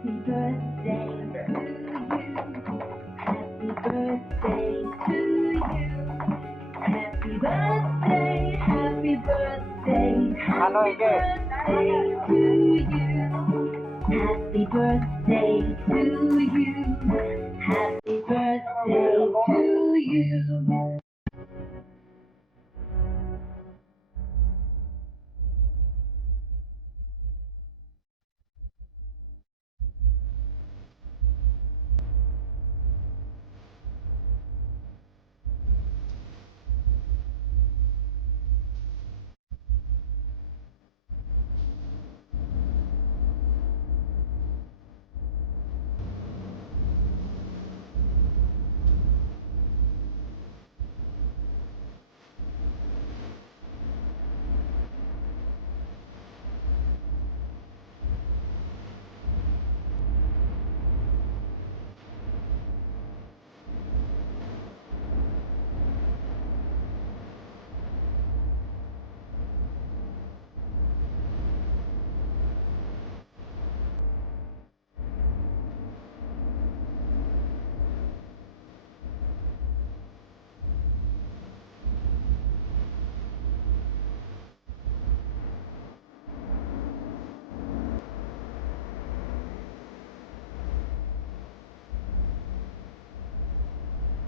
Happy birthday to you. Happy birthday to you. Happy birthday, happy birthday, happy birthday to you. Happy birthday to you. Happy birthday to you.